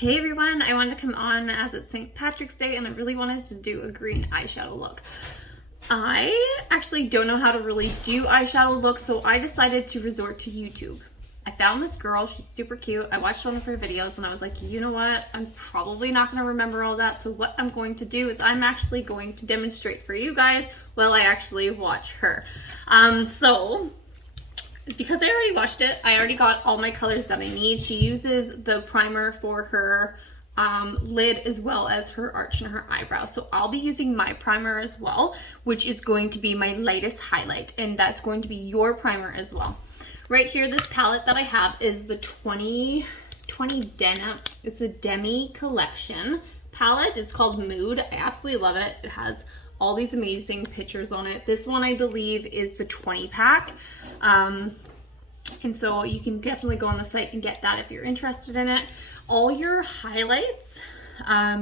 Hey everyone, I wanted to come on as it's St. Patrick's Day and I really wanted to do a green eyeshadow look. I actually don't know how to really do eyeshadow looks, so I decided to resort to YouTube. I found this girl, she's super cute. I watched one of her videos and I was like, you know what? I'm probably not going to remember all that, so what I'm going to do is I'm actually going to demonstrate for you guys while I actually watch her. Because I already watched it, I already got all my colors that I need. She uses the primer for her lid as well as her arch and her eyebrow. So I'll be using my primer as well, which is going to be my lightest highlight, and that's going to be your primer as well. Right here, this palette that I have is the 2020 Denim. It's a Demi collection palette. It's called Mood. I absolutely love it. It has all these amazing pictures on it. This one I believe is the 20 pack. And so you can definitely go on the site and get that if you're interested in it. All your highlights,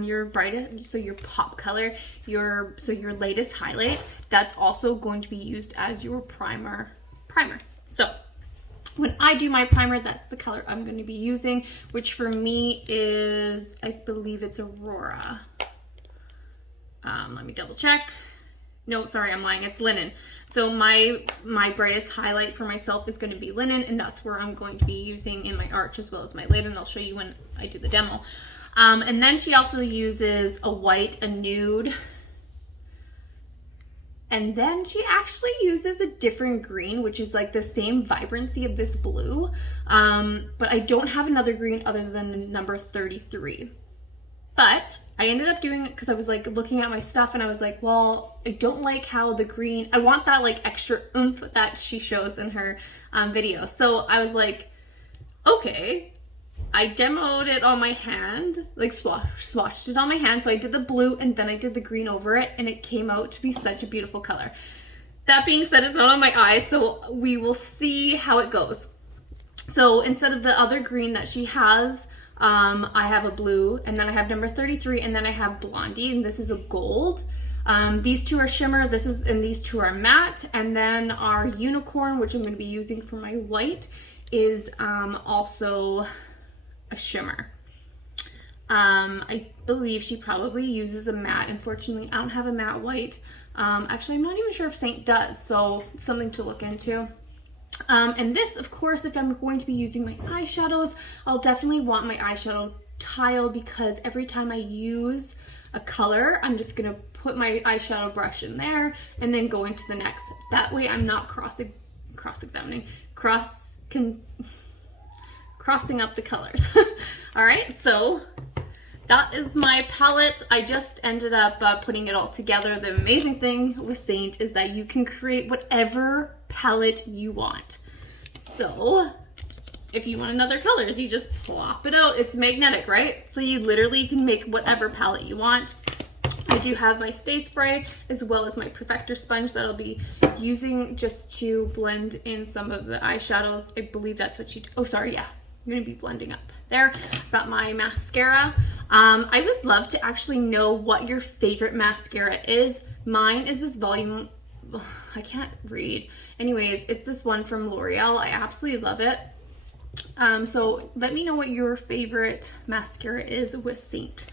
your brightest, so your pop color, your latest highlight, that's also going to be used as your primer. So when I do my primer, that's the color I'm going to be using, which for me is, I believe it's Aurora. Let me double check. No, sorry, I'm lying. It's Linen. So my brightest highlight for myself is going to be Linen, and that's where I'm going to be using in my arch as well as my lid, and I'll show you when I do the demo. And then she also uses a white, a nude, and then she actually uses a different green, which is like the same vibrancy of this blue, but I don't have another green other than the number 33. But I ended up doing it because I was like looking at my stuff and I was like, well, I don't like how the green, I want that like extra oomph that she shows in her video. So I was like, okay, I demoed it on my hand, like swatched it on my hand. So I did the blue and then I did the green over it, and it came out to be such a beautiful color. That being said, it's not on my eyes, so we will see how it goes. So instead of the other green that she has, I have a blue, and then I have number 33, and then I have Blondie, and this is a gold. These two are shimmer, and these two are matte, and then our unicorn, which I'm going to be using for my white, is also a shimmer. I believe she probably uses a matte. Unfortunately, I don't have a matte white. Actually, I'm not even sure if Seint does, so something to look into. And this, of course, if I'm going to be using my eyeshadows, I'll definitely want my eyeshadow tile, because every time I use a color, I'm just going to put my eyeshadow brush in there and then go into the next. That way I'm not crossing up the colors. All right, so that is my palette. I just ended up putting it all together. The amazing thing with Seint is that you can create whatever palette you want. So if you want another colors, you just plop it out. It's magnetic, right? So you literally can make whatever palette you want. I do have my Stay Spray as well as my Perfector sponge that I'll be using just to blend in some of the eyeshadows. I believe that's what oh sorry, yeah, I'm gonna be blending up there. Got my mascara. I would love to actually know what your favorite mascara is. Mine is this volume, I can't read. Anyways, it's this one from L'Oreal. I absolutely love it. So let me know what your favorite mascara is with Seint,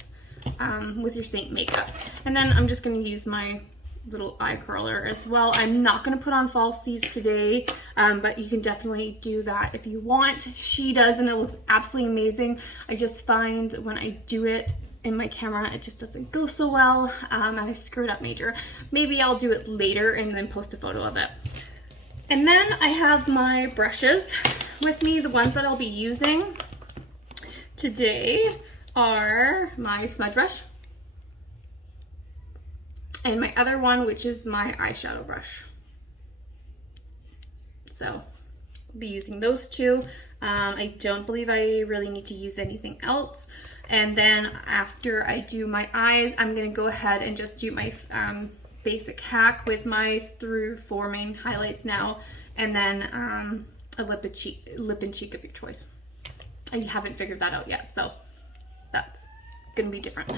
with your Seint makeup. And then I'm just going to use my little eye curler as well. I'm not going to put on falsies today, but you can definitely do that if you want. She does, and it looks absolutely amazing. I just find when I do it in my camera, it just doesn't go so well, and I screwed up major. Maybe I'll do it later and then post a photo of it. And then I have my brushes with me. The ones that I'll be using today are my Smudge brush and my other one, which is my eyeshadow brush. So I'll be using those two. I don't believe I really need to use anything else. And then after I do my eyes, I'm gonna go ahead and just do my basic hack with my 3 or 4 main highlights now, and then a lip and cheek of your choice. I haven't figured that out yet, so that's gonna be different.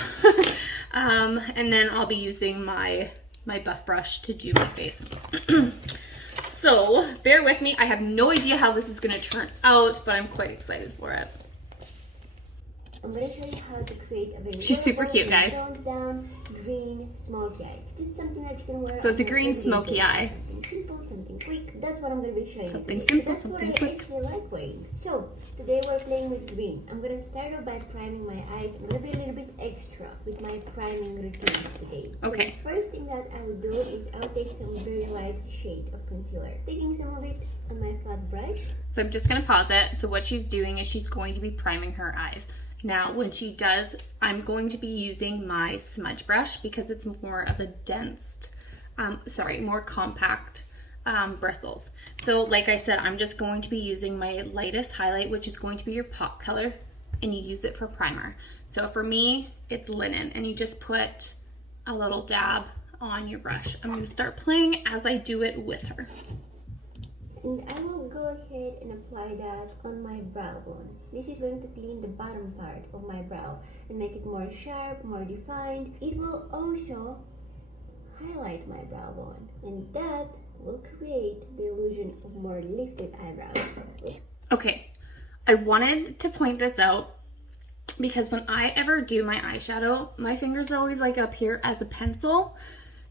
And then I'll be using my buff brush to do my face. So bear with me. I have no idea how this is gonna turn out, but I'm quite excited for it. I'm gonna show you how to create a very She's super cute, guys. toned down green smoky eye. Just something that you can wear. So it's a green smoky eye. Something simple, something quick. That's what I'm gonna be showing Something you. simple, That's something what quick. I actually like wearing. So today we're playing with green. I'm gonna start off by priming my eyes. I'm gonna be a little bit extra with my priming routine today. So Okay. the first thing that I would do is I would take some very light shade of concealer. Taking some of it on my flat brush. So I'm just gonna pause it. So what she's doing is she's going to be priming her eyes. Now, when she does, I'm going to be using my smudge brush because it's more of a dense, more compact bristles. So like I said, I'm just going to be using my lightest highlight, which is going to be your pop color, and you use it for primer. So for me, it's linen, and you just put a little dab on your brush. I'm gonna start playing as I do it with her. And I will go ahead and apply that on my brow bone. This is going to clean the bottom part of my brow and make it more sharp, more defined. It will also highlight my brow bone, and that will create the illusion of more lifted eyebrows. Okay, I wanted to point this out because when I ever do my eyeshadow, my fingers are always like up here as a pencil.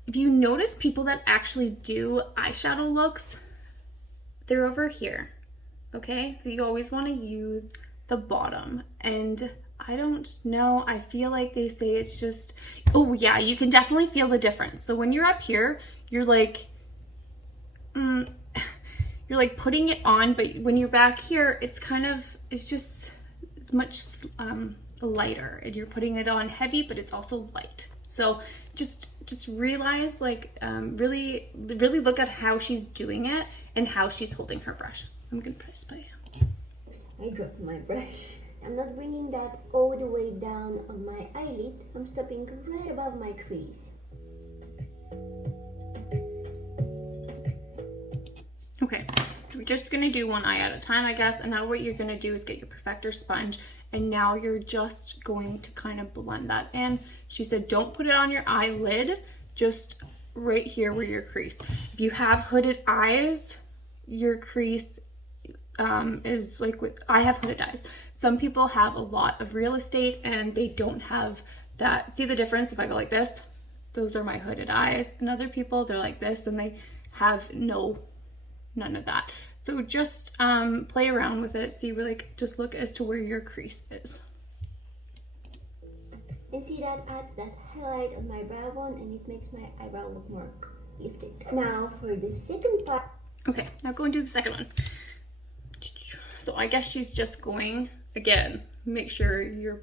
If you notice people that actually do eyeshadow looks, they're over here, okay? So you always want to use the bottom, and I don't know, I feel like they say it's just, oh yeah, you can definitely feel the difference. So when you're up here, you're like putting it on, but when you're back here, it's kind of, it's much lighter, and you're putting it on heavy, but it's also light. So just realize, like, really look at how she's doing it and how she's holding her brush. I'm gonna press play. I dropped my brush. I'm not bringing that all the way down on my eyelid. I'm stopping right above my crease. Okay, so we're just gonna do one eye at a time, I guess, and now what you're gonna do is get your perfector sponge, and now you're just going to kind of blend that in. She said don't put it on your eyelid, just right here where your crease. If you have hooded eyes, your crease is like I have hooded eyes. Some people have a lot of real estate and they don't have that. See the difference? If I go like this, those are my hooded eyes, and other people, they're like this and they have none of that. So just play around with it. See, just look as to where your crease is. And see, that adds that highlight on my brow bone, and it makes my eyebrow look more lifted. Now for the second part. Okay, now go and do the second one. So I guess she's just going, again, make sure your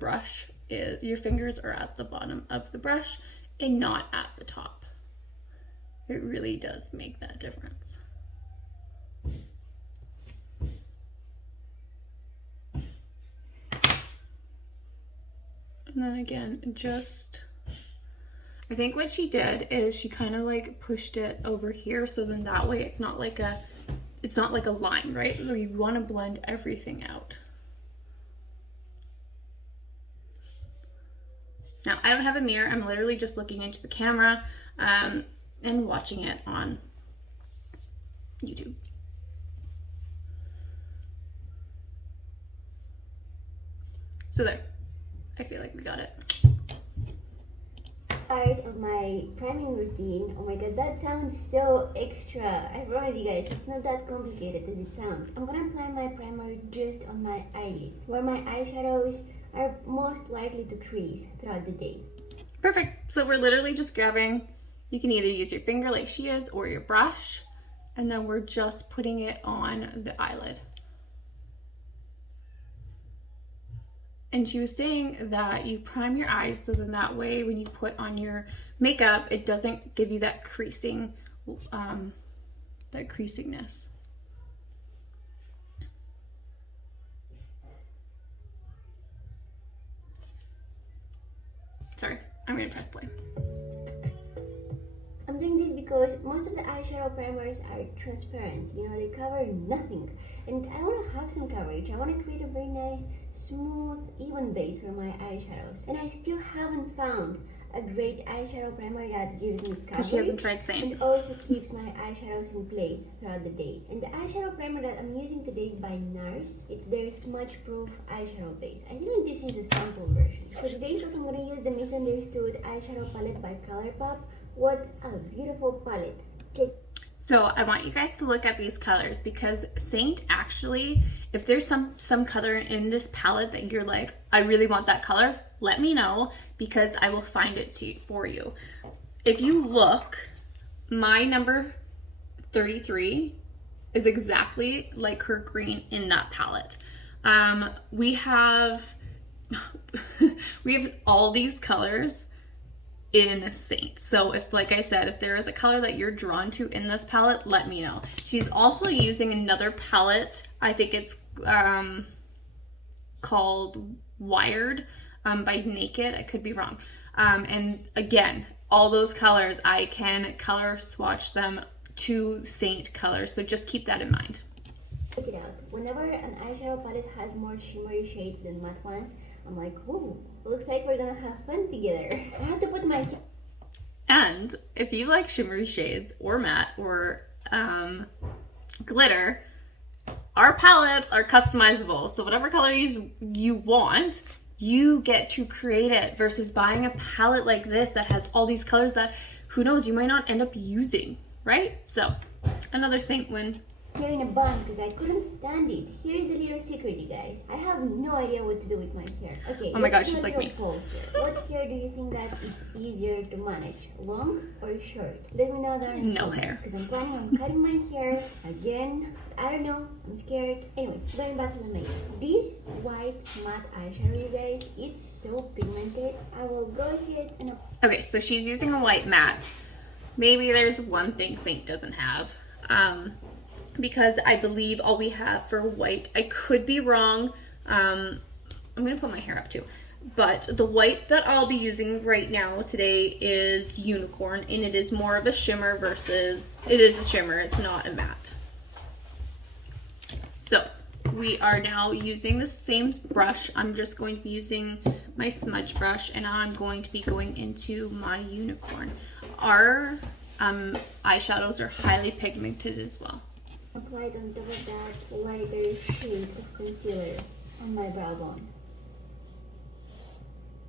fingers are at the bottom of the brush and not at the top. It really does make that difference. And then again, I think what she did is she kind of like pushed it over here, so then that way it's not like a line, right? So you want to blend everything out. Now, I don't have a mirror. I'm literally just looking into the camera and watching it on YouTube. So there. I feel like we got it. Part of my priming routine. Oh my god, that sounds so extra. I promise you guys, it's not that complicated as it sounds. I'm gonna apply my primer just on my eyelid, where my eyeshadows are most likely to crease throughout the day. Perfect. So we're literally just grabbing, you can either use your finger like she is or your brush, and then we're just putting it on the eyelid. And she was saying that you prime your eyes so then that way when you put on your makeup, it doesn't give you that creasing, that creasingness. Sorry, I'm gonna press play. I'm doing this because most of the eyeshadow primers are transparent, you know, they cover nothing. And I want to have some coverage. I want to create a very nice, smooth, even base for my eyeshadows. And I still haven't found a great eyeshadow primer that gives me coverage. Because she hasn't tried Seint. And also keeps my eyeshadows in place throughout the day. And the eyeshadow primer that I'm using today is by NARS. It's their smudge proof eyeshadow base. I think this is a sample version. For today's look, I'm going to use the Misunderstood eyeshadow palette by ColourPop. What a beautiful palette. So I want you guys to look at these colors because Seint actually, if there's some color in this palette that you're like, I really want that color, let me know because I will find it for you. If you look, my number 33 is exactly like her green in that palette. We have all these colors in Seint. So if, like I said, if there is a color that you're drawn to in this palette, let me know. She's also using another palette. I think it's called Wired by Naked. I could be wrong. And again, all those colors, I can color swatch them to Seint colors. So just keep that in mind. Check it out. Whenever an eyeshadow palette has more shimmery shades than matte ones, I'm like, whoa, looks like we're gonna have fun together. I had to put my... And if you like shimmery shades or matte or glitter, our palettes are customizable. So whatever color you want, you get to create it versus buying a palette like this that has all these colors that, who knows, you might not end up using, right? So another Seint win. Hair in a bun because I couldn't stand it. Here's a little secret, you guys. I have no idea what to do with my hair. Okay, oh my gosh, she's like me. What hair do you think that it's easier to manage? Long or short? Let me know down in the comments. Hair. Because I'm planning on cutting my hair again. I don't know. I'm scared. Anyways, going back to the makeup. This white matte eyeshadow, you guys, it's so pigmented. I will go ahead and... Okay, so she's using a white matte. Maybe there's one thing Seint doesn't have. Because I believe all we have for white, I could be wrong, I'm going to put my hair up too, but the white that I'll be using right now today is Unicorn, and it is more of a shimmer versus, it is a shimmer, it's not a matte. So we are now using the same brush. I'm just going to be using my Smudge brush, and I'm going to be going into my Unicorn. Our eyeshadows are highly pigmented as well. Applied on top of that lighter shade of concealer on my brow bone.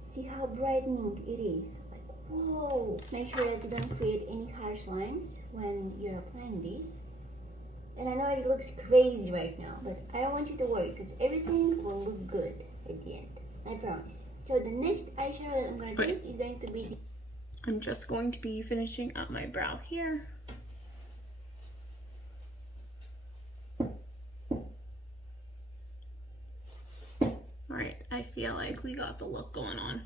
See how brightening it is? Like, whoa! Make sure that you don't create any harsh lines when you're applying this. And I know it looks crazy right now, but I don't want you to worry because everything will look good at the end. I promise. So the next eyeshadow that I'm going to do is going to be... I'm just going to be finishing up my brow here. Alright, I feel like we got the look going on.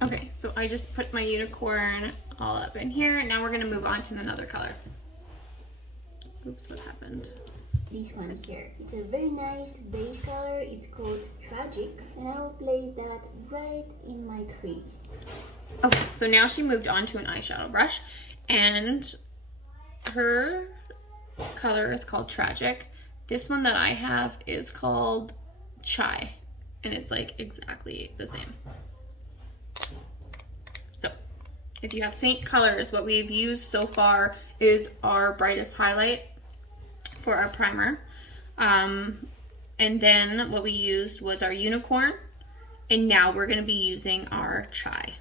Okay, so I just put my Unicorn all up in here, and now we're going to move on to another color. Oops, what happened? This one here. It's a very nice beige color. It's called Tragic, and I will place that right in my crease. Okay, so now she moved on to an eyeshadow brush, and her color is called Tragic. This one that I have is called Chai, and it's like exactly the same. So if you have Seint colors, what we've used so far is our brightest highlight for our primer, and then what we used was our Unicorn, and now we're going to be using our Chai.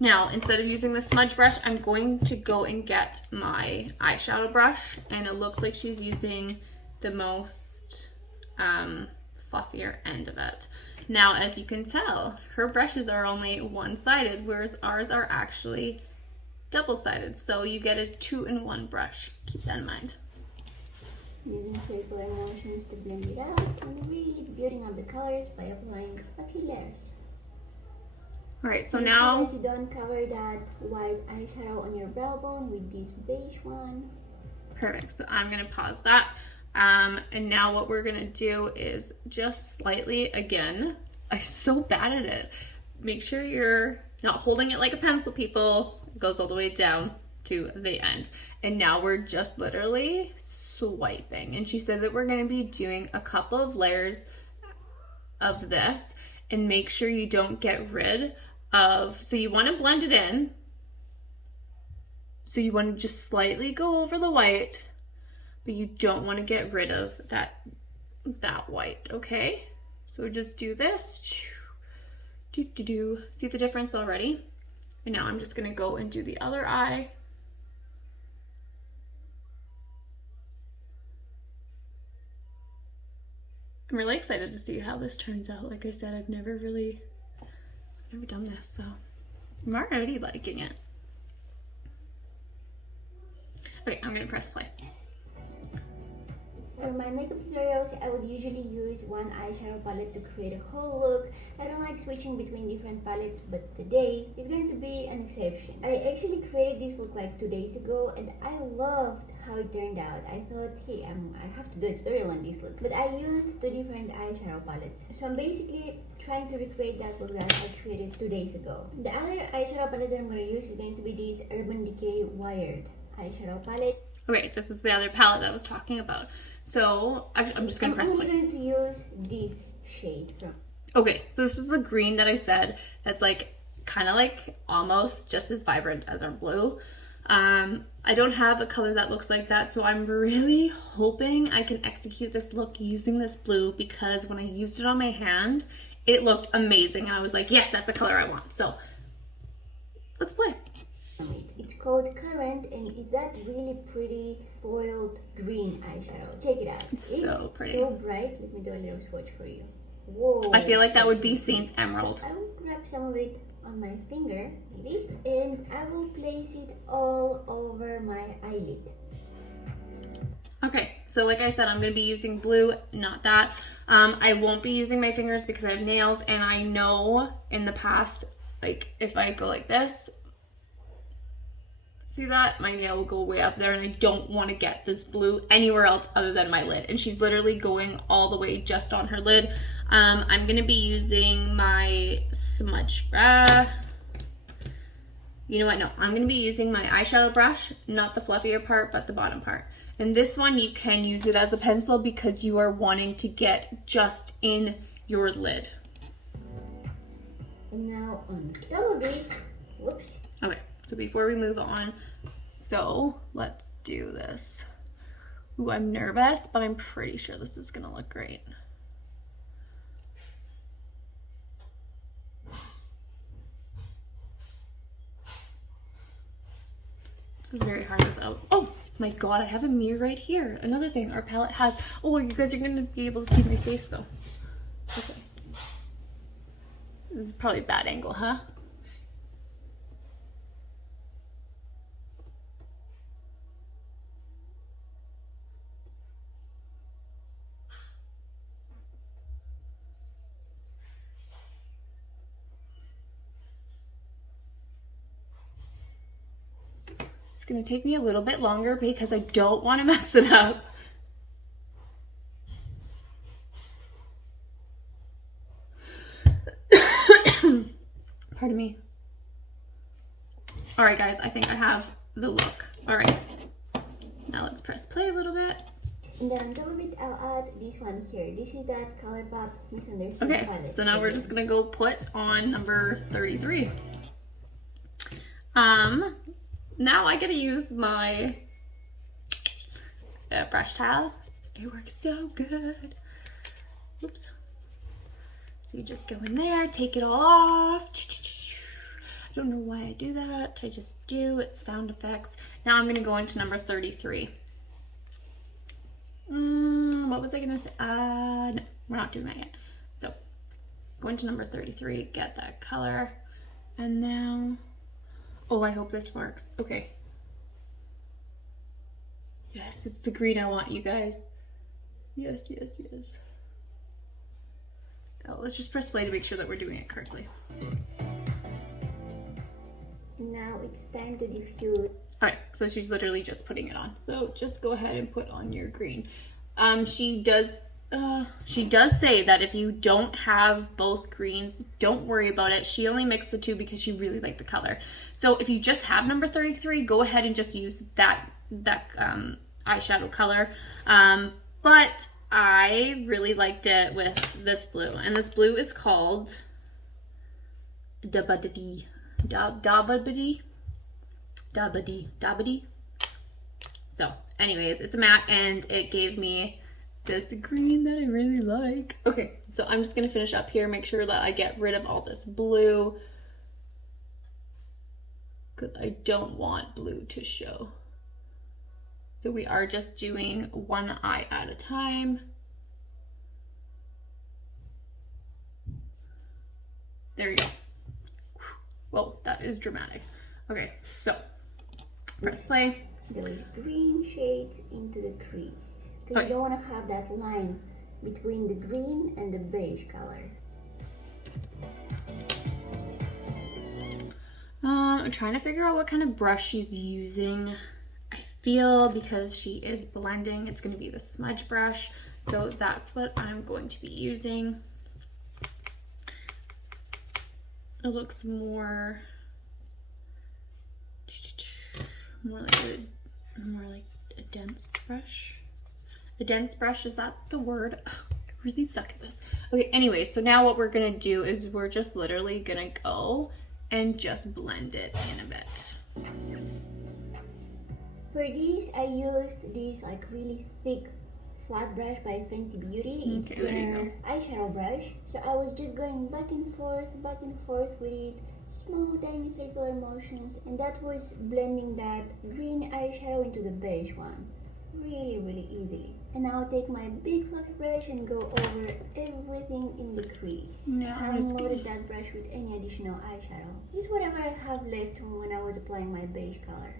Now, instead of using the smudge brush, I'm going to go and get my eyeshadow brush, and it looks like she's using the most fluffier end of it. Now, as you can tell, her brushes are only one-sided, whereas ours are actually double-sided, so you get a 2-in-1 brush. Keep that in mind. Using circular motions to blend it out and really building up the colors by applying a few layers. Alright, so Make now... sure that you don't cover that white eyeshadow on your brow bone with this beige one. Perfect, so I'm going to pause that. And now what we're going to do is just slightly, again, I'm so bad at it. Make sure you're not holding it like a pencil, people. It goes all the way down. to the end. And now we're just literally swiping. And she said that we're going to be doing a couple of layers of this, and make sure you don't get rid of, so you want to blend it in. So you want to just slightly go over the white, but you don't want to get rid of that white, okay? So just do this. See the difference already? And now I'm just going to go and do the other eye. I'm really excited to see how this turns out. Like I said, I've never done this, so I'm already liking it. Okay, I'm gonna press play. For my makeup tutorials, I would usually use one eyeshadow palette to create a whole look. I don't like switching between different palettes, but today is going to be an exception. I actually created this look like 2 days ago, and I loved how it turned out. I thought, hey, I have to do a tutorial on this look. But I used 2 different eyeshadow palettes. So I'm basically trying to recreate that look that I created 2 days ago. The other eyeshadow palette that I'm going to use is going to be this Urban Decay Wired eyeshadow palette. Okay, this is the other palette that I was talking about. So I'm just gonna press play. I'm going to use this shade from. Okay, so this was the green that I said. That's like kind of like almost just as vibrant as our blue. I don't have a color that looks like that, so I'm really hoping I can execute this look using this blue, because when I used it on my hand, it looked amazing, and I was like, yes, that's the color I want. So let's play. It's called Current, and it's that really pretty foiled green eyeshadow. Check it out. It's so pretty. So bright. Let me do a little swatch for you. Whoa. I feel like that would be Seint's Emerald. So I will grab some of it on my finger, like this, and I will place it all over my eyelid. Okay, so like I said, I'm going to be using blue, not that. I won't be using my fingers because I have nails, and I know in the past, like if I go like this, see that? My nail will go way up there, and I don't want to get this blue anywhere else other than my lid. And she's literally going all the way just on her lid. I'm going to be using my Smudge. You know what? No, I'm going to be using my eyeshadow brush, not the fluffier part, but the bottom part. And this one, you can use it as a pencil because you are wanting to get just in your lid. And now on top of it, whoops. Okay. So before we move on, so let's do this. Ooh, I'm nervous, but I'm pretty sure this is gonna look great. This is very hard without, oh my God, I have a mirror right here. Another thing our palette has. Oh, you guys are gonna be able to see my face though. Okay. This is probably a bad angle, huh? It's gonna take me a little bit longer because I don't want to mess it up. Pardon me. All right, guys, I think I have the look. All right, now let's press play a little bit. And then on top of it, I'll add this one here. This is that ColourPop Misunderstood Okay, palette. so now we're just gonna go put on number 33. Now I gotta use my brush towel. It works so good. Oops. So you just go in there, take it all off. I don't know why I do that. I just do. It's sound effects. Now I'm gonna go into number 33. What was I gonna say? No, we're not doing that yet. So go into number 33, get that color, and now, oh, I hope this works. Okay. Yes, it's the green I want, you guys. Yes, yes, yes. Oh, let's just press play to make sure that we're doing it correctly. Now it's time to diffuse. All right, so she's literally just putting it on. So just go ahead and put on your green. She does she does say that if you don't have both greens, don't worry about it. She only mixed the two because she really liked the color. So if you just have number 33, go ahead and just use that eyeshadow color. But I really liked it with this blue, and this blue is called Da-Da-Dee. Da-Da-Dee. So anyways, it's a matte and it gave me this green that I really like. Okay, so I'm just gonna finish up here, make sure that I get rid of all this blue because I don't want blue to show. So we are just doing one eye at a time. There you go. Whoa, that is dramatic. Okay, so press play. Those green shades into the crease. Because you don't want to have that line between the green and the beige color. I'm trying to figure out what kind of brush she's using. I feel because she is blending, it's going to be the Smudge brush. So that's what I'm going to be using. It looks more like a dense brush. A dense brush, is that the word? Ugh, I really suck at this. Okay, anyway, so now what we're gonna do is we're just literally gonna go and just blend it in a bit. For this, I used this like really thick flat brush by Fenty Beauty. It's their eyeshadow brush. So I was just going back and forth with it, small tiny circular motions, and that was blending that green eyeshadow into the beige one. Really, really easily. And now I'll take my big fluffy brush and go over everything in the crease. No, I haven't loaded that brush with any additional eyeshadow. Just whatever I have left from when I was applying my beige color.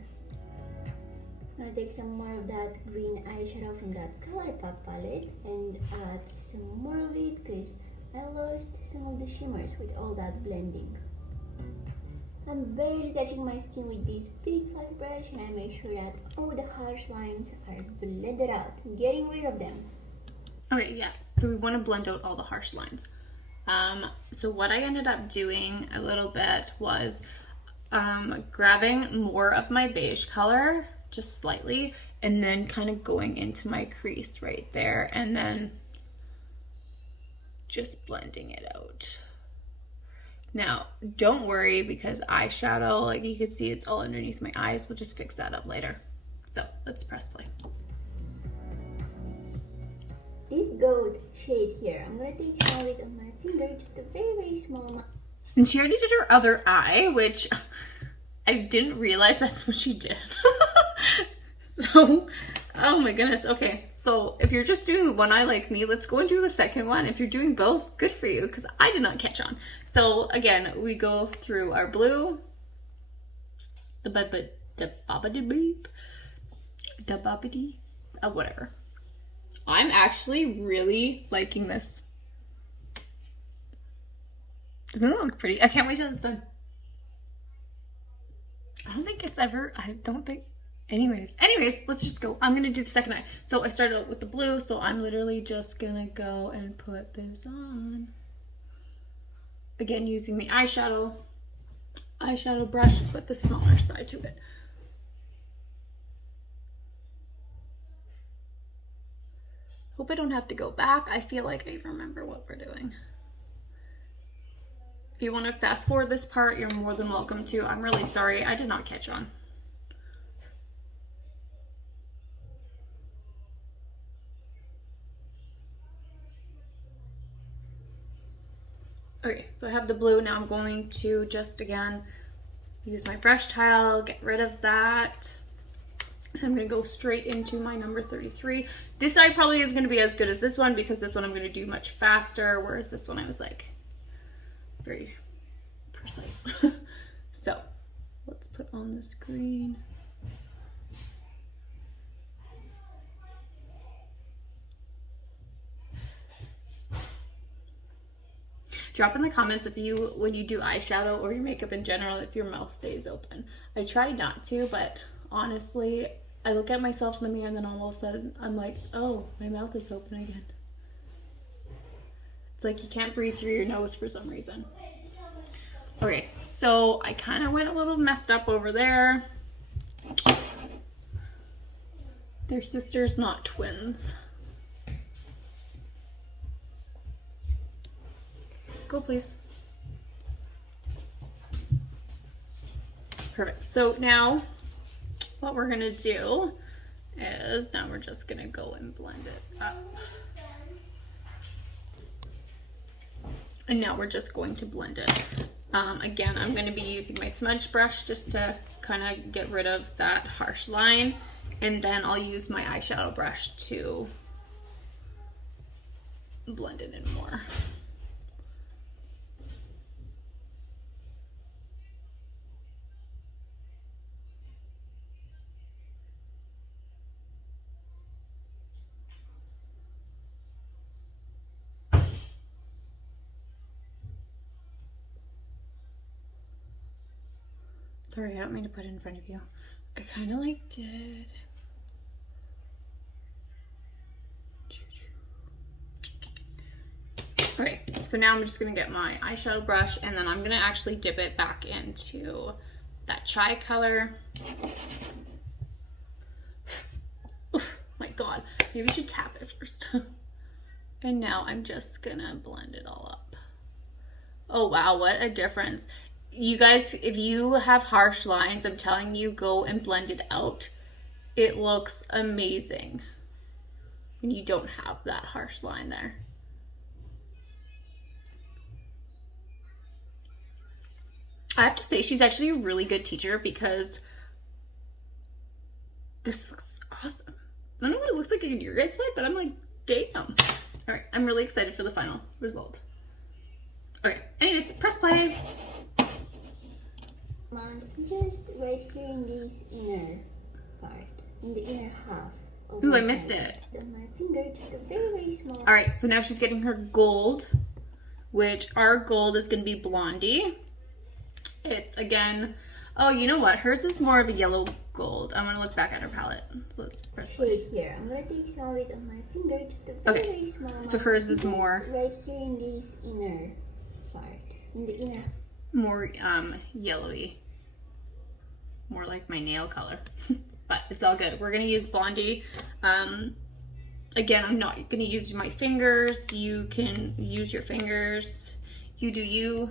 I'm gonna take some more of that green eyeshadow from that ColourPop palette and add some more of it because I lost some of the shimmers with all that blending. I'm barely touching my skin with this big fluffy brush, and I make sure that all the harsh lines are blended out, getting rid of them. Okay, yes, so we want to blend out all the harsh lines. So what I ended up doing a little bit was grabbing more of my beige color, just slightly, and then kind of going into my crease right there, and then just blending it out. Now, don't worry because eyeshadow, like you can see, it's all underneath my eyes. We'll just fix that up later. So let's press play. This gold shade here, I'm gonna take some of it on my finger, just a very, very small amount. And she already did her other eye, which I didn't realize that's what she did. So, oh my goodness. Okay, so if you're just doing one eye like me, let's go and do the second one. If you're doing both, good for you, because I did not catch on. So again, we go through our blue, whatever. I'm actually really liking this. Doesn't it look pretty? I can't wait till it's done. Anyways, let's just go. I'm gonna do the second eye. So I started out with the blue, so I'm literally just gonna go and put this on. Again, using the eyeshadow brush, put the smaller side to it. Hope I don't have to go back. I feel like I remember what we're doing. If you want to fast forward this part, you're more than welcome to. I'm really sorry, I did not catch on. Okay, so I have the blue. Now I'm going to just again use my brush tile, get rid of that. I'm going to go straight into my number 33. This eye probably is going to be as good as this one because this one I'm going to do much faster, whereas this one I was like very precise. So let's put on this green. Drop in the comments if you, when you do eyeshadow or your makeup in general, if your mouth stays open. I try not to, but honestly, I look at myself in the mirror and then all of a sudden I'm like, oh, my mouth is open again. It's like you can't breathe through your nose for some reason. Okay, so I kind of went a little messed up over there. They're sisters, not twins. Go, please. Perfect. So now what we're gonna do is now we're just gonna go and blend it up. And now we're just going to blend it. Again, I'm gonna be using my smudge brush just to kind of get rid of that harsh line. And then I'll use my eyeshadow brush to blend it in more. Sorry, I don't mean to put it in front of you. I kind of like did. Okay, so now I'm just gonna get my eyeshadow brush and then I'm gonna actually dip it back into that chai color. Oh my god, maybe we should tap it first. And now I'm just gonna blend it all up. Oh wow, what a difference. You guys, if you have harsh lines, I'm telling you, go and blend it out. It looks amazing when you don't have that harsh line there. I have to say, she's actually a really good teacher because this looks awesome. I don't know what it looks like in your guys' side, but I'm like, damn. All right, I'm really excited for the final result. Okay, anyways, press play. And just right here in this inner part, in the inner half. Ooh, I missed it. On my finger, just a very, very small. All right, so now she's getting her gold, which our gold is gonna be Blondie. It's again, oh, you know what? Hers is more of a yellow gold. I'm gonna look back at her palette. So let's press play. Right here. I'm gonna take some of it on my finger, just a very, very small amount. So hers is more right here in this inner part, in the inner. More yellowy, more like my nail color. But it's all good. We're gonna use Blondie. Again, I'm not gonna use my fingers. You can use your fingers. You do you.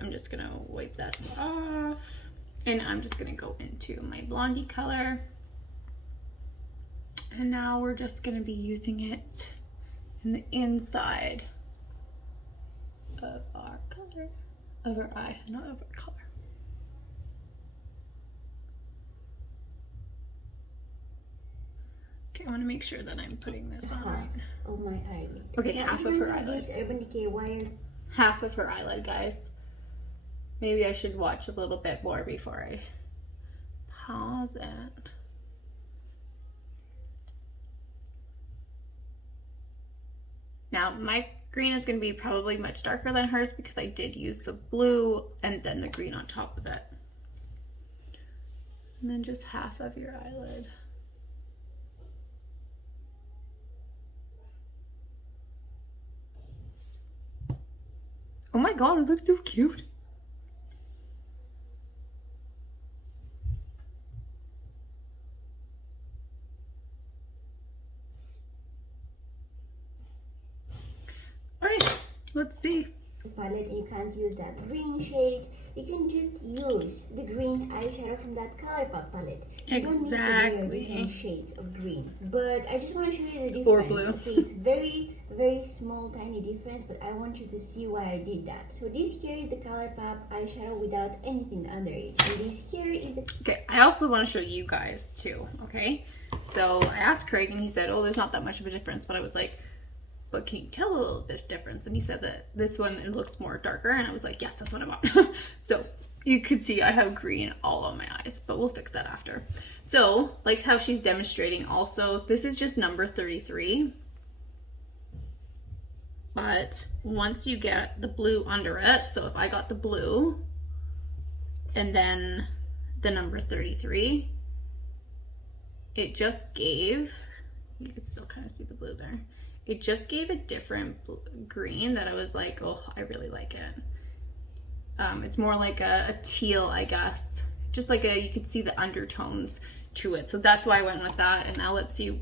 I'm just gonna wipe this off. And I'm just gonna go into my Blondie color. And now we're just gonna be using it in the inside of our color, of our eye, not of our color. Okay, I want to make sure that I'm putting this on right. Of my eyelid. Okay, now half of her eyelid. This Urban Decay wire. Half of her eyelid, guys. Maybe I should watch a little bit more before I pause it. Now, my green is going to be probably much darker than hers because I did use the blue and then the green on top of it. And then just half of your eyelid. Oh my god, it looks so cute. Alright, let's see. Palette, you can't use that green shade. You can just use the green eyeshadow from that ColourPop palette. You don't need to wear different shades of green. But I just want to show you the difference. Or blue. Okay, it's very, very small, tiny difference, but I want you to see why I did that. So this here is the ColourPop eyeshadow without anything under it. And this here is the... Okay, I also want to show you guys too, okay? So I asked Craig and he said, oh, there's not that much of a difference, but I was like, but can you tell a little bit difference? And he said that this one, it looks more darker. And I was like, yes, that's what I want. So you could see I have green all on my eyes, but we'll fix that after. So like how she's demonstrating also, this is just number 33. But once you get the blue under it, so if I got the blue and then the number 33, it just gave, you could still kind of see the blue there. it just gave a different green that I was like, oh, I really like it. It's more like a teal, I guess. Just like you could see the undertones to it. So that's why I went with that. And now let's see.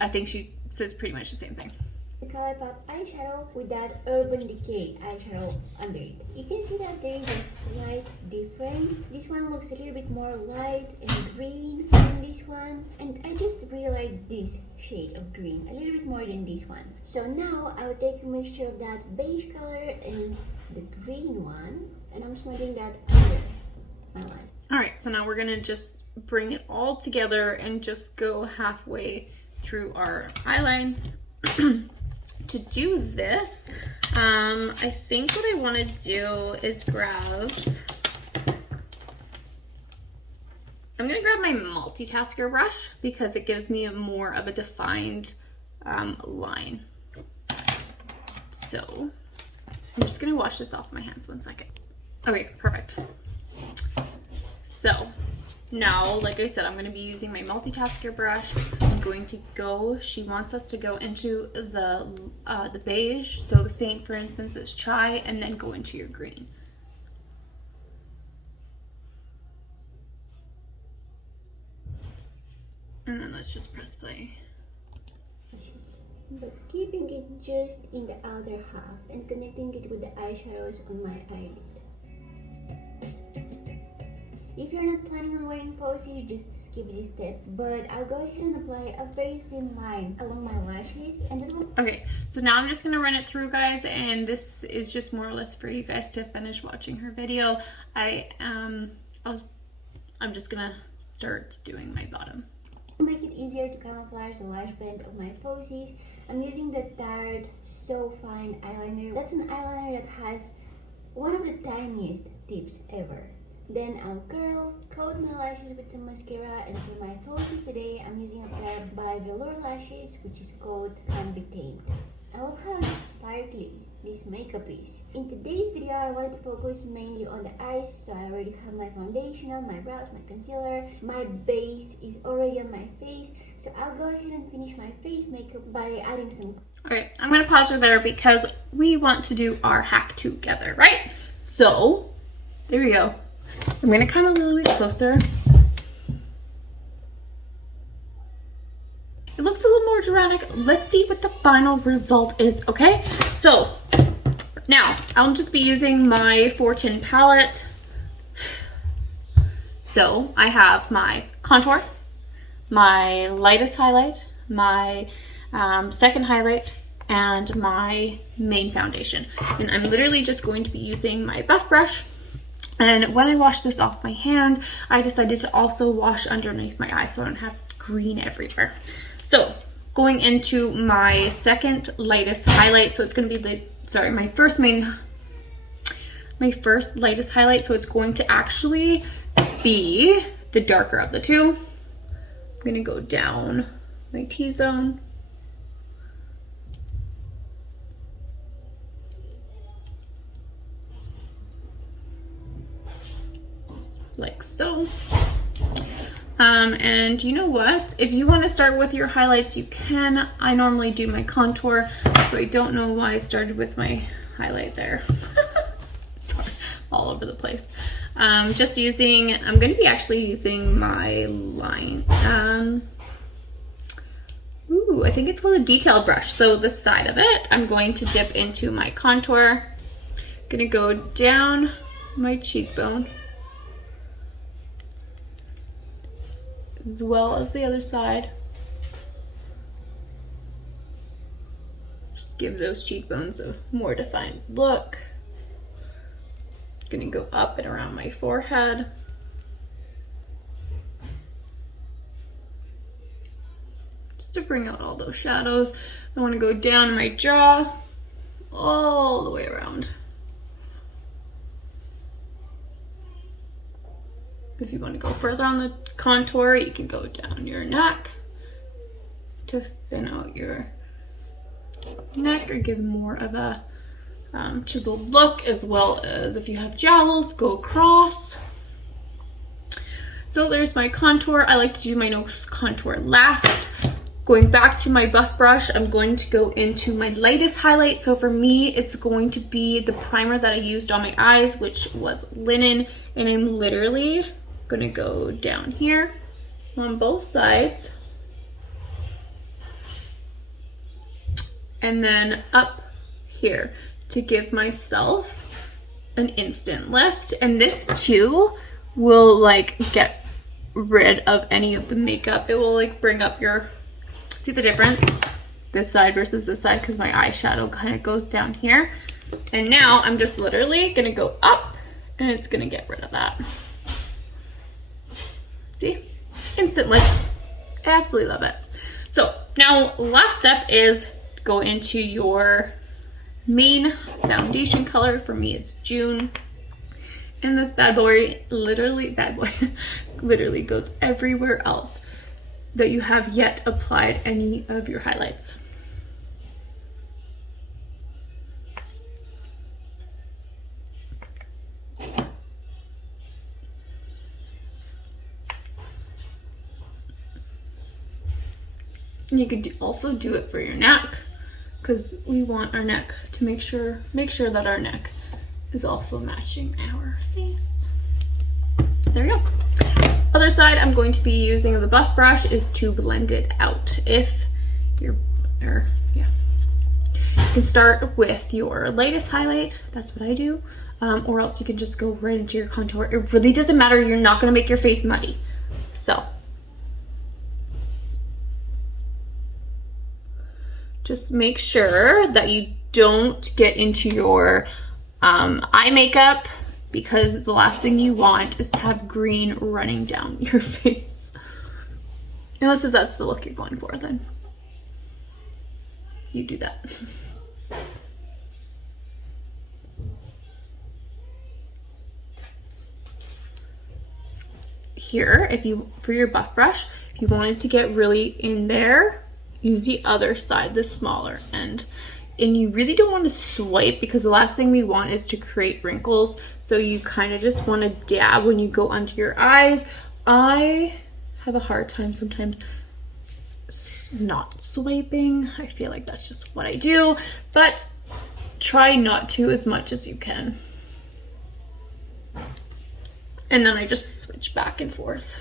I think she says pretty much the same thing. The ColourPop eyeshadow with that Urban Decay eyeshadow under it. You can see that there is a slight difference. This one looks a little bit more light and green than this one. And I just really like this shade of green a little bit more than this one. So now I will take a mixture of that beige color and the green one. And I'm smudging that under my line. Alright, so now we're going to just bring it all together and just go halfway through our eyeline. To do this, I think what I want to do is I'm going to grab my multitasker brush because it gives me more of a defined line. So I'm just going to wash this off my hands 1 second. Okay, perfect. So now, like I said, I'm going to be using my multitasker brush. I'm going to go, she wants us to go into the beige. So the Seint, for instance, is chai, and then go into your green. And then let's just press play. But keeping it just in the outer half and connecting it with the eyeshadows on my eyelid. If you're not planning on wearing falsies, you just skip this step, but I'll go ahead and apply a very thin line along my lashes and then okay, so now I'm just gonna run it through, guys, and this is just more or less for you guys to finish watching her video. I'm just gonna start doing my bottom. To make it easier to camouflage the lash band of my falsies, I'm using the Tarte So Fine eyeliner. That's an eyeliner that has one of the tiniest tips ever. Then I'll curl, coat my lashes with some mascara, and for my falsies today, I'm using a pair by Velour Lashes, which is called Can't Be Tamed. I will have sparkly this makeup is. In today's video, I wanted to focus mainly on the eyes, so I already have my foundation on, my brows, my concealer. My base is already on my face, so I'll go ahead and finish my face makeup by adding some... Okay, I'm going to pause her there because we want to do our hack together, right? So, there we go. I'm going to come a little bit closer. It looks a little more dramatic. Let's see what the final result is, okay? So, now, I'll just be using my 410 palette. So, I have my contour, my lightest highlight, my second highlight, and my main foundation. And I'm literally just going to be using my buff brush. And when I wash this off my hand, I decided to also wash underneath my eye so I don't have green everywhere. So, going into my second lightest highlight, so it's going to be my first lightest highlight, so it's going to actually be the darker of the two. I'm going to go down my T-zone. Like so. And you know what? If you want to start with your highlights, you can. I normally do my contour, so I don't know why I started with my highlight there. Sorry, all over the place. I'm going to be actually using my line. I think it's called a detail brush. So the side of it, I'm going to dip into my contour. I'm going to go down my cheekbone, as well as the other side. Just give those cheekbones a more defined look. Gonna go up and around my forehead. Just to bring out all those shadows. I want to go down my jaw, all the way around. If you want to go further on the contour, you can go down your neck to thin out your neck or give more of a chiseled look, as well as if you have jowls, go across. So there's my contour. I like to do my nose contour last. Going back to my buff brush, I'm going to go into my lightest highlight. So for me, it's going to be the primer that I used on my eyes, which was Linen. And I'm literally gonna go down here on both sides. And then up here to give myself an instant lift. And this too will like get rid of any of the makeup. It will like bring up your, see the difference? This side versus this side, because my eyeshadow kind of goes down here. And now I'm just literally gonna go up and it's gonna get rid of that. See? Instant lift. I absolutely love it. So now last step is go into your main foundation color. For me, it's June. And this bad boy literally goes everywhere else that you have yet applied any of your highlights. You could also do it for your neck, because we want our neck to make sure that our neck is also matching our face. There you go. Other side, I'm going to be using the buff brush is to blend it out. If you're, you can start with your lightest highlight. That's what I do. Or else you can just go right into your contour. It really doesn't matter. You're not going to make your face muddy. So just make sure that you don't get into your eye makeup, because the last thing you want is to have green running down your face. Unless if that's the look you're going for, then you do that. Here, for your buff brush, if you wanted to get really in there, use the other side, the smaller end. And you really don't want to swipe, because the last thing we want is to create wrinkles. So you kind of just want to dab when you go under your eyes. I have a hard time sometimes not swiping. I feel like that's just what I do, but try not to as much as you can. And then I just switch back and forth.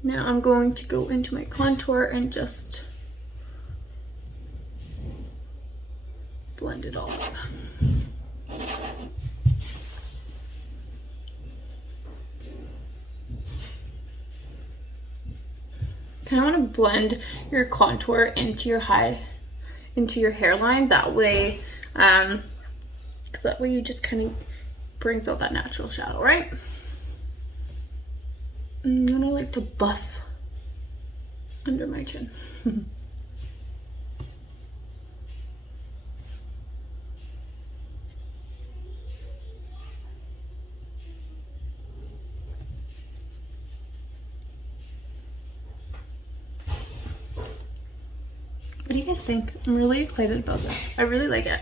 Now I'm going to go into my contour and just blend it all up. Kind of want to blend your contour into your hairline. That way, because that way you just kind of brings out that natural shadow, right? And then I like to buff under my chin. What do you guys think? I'm really excited about this. I really like it.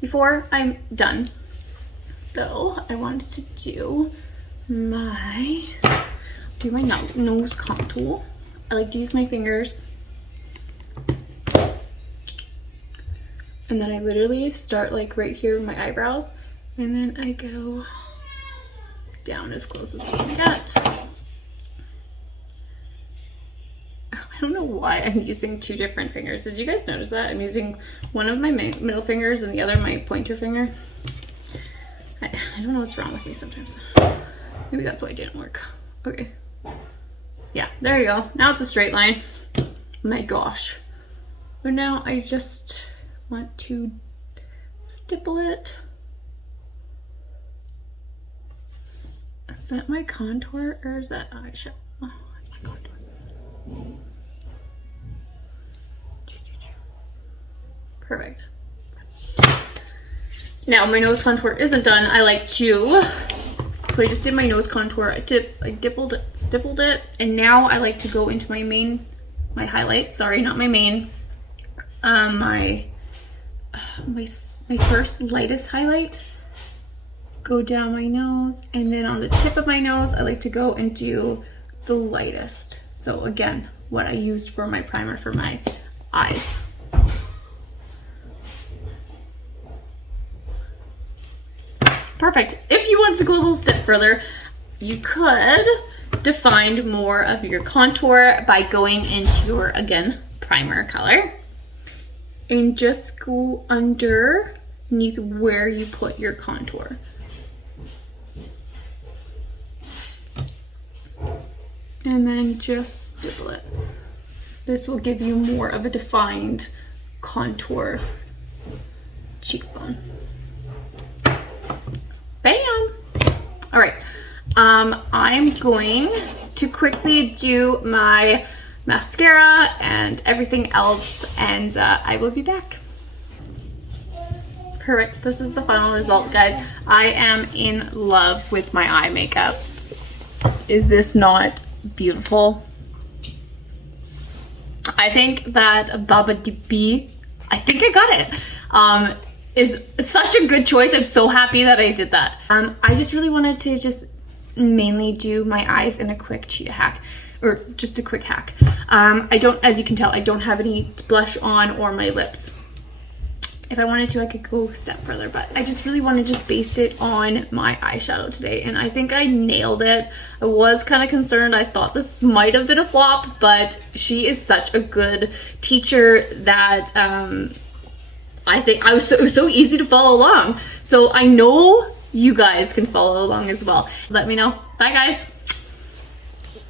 Before I'm done, though, I wanted to do my nose contour. I like to use my fingers. And then I literally start like right here with my eyebrows. And then I go down as close as I can get. I don't know why I'm using two different fingers. Did you guys notice that? I'm using one of my middle fingers and the other my pointer finger. I don't know what's wrong with me sometimes. Maybe that's why it didn't work. Okay. Yeah, there you go. Now it's a straight line. My gosh. But now I just want to stipple it. Is that my contour or is that eyeshadow? Oh, that's my contour. Perfect. Now my nose contour isn't done. I like to, so I just did my nose contour. I stippled it, and now I like to go into my highlight. Sorry, not my main. My first lightest highlight. go down my nose, and then on the tip of my nose, I like to go and do the lightest. So again, what I used for my primer for my eyes. Perfect. If you wanted to go a little step further, you could define more of your contour by going into your, again, primer color, and just go underneath where you put your contour. And then just stipple it. This will give you more of a defined contour cheekbone. Bam! All right, I'm going to quickly do my mascara and everything else, and I will be back. Perfect, this is the final result, guys. I am in love with my eye makeup. Is this not beautiful? I think that Da-Da-Dee, I think I got it, is such a good choice. I'm so happy that I did that. I just really wanted to just mainly do my eyes in a quick cheetah hack, or just a quick hack. I don't, as you can tell, I don't have any blush on or my lips. If I wanted to, I could go a step further, but I just really want to just base it on my eyeshadow today, and I think I nailed it. I was kind of concerned. I thought this might have been a flop, but she is such a good teacher that I think it was so easy to follow along. So I know you guys can follow along as well. Let me know. Bye, guys.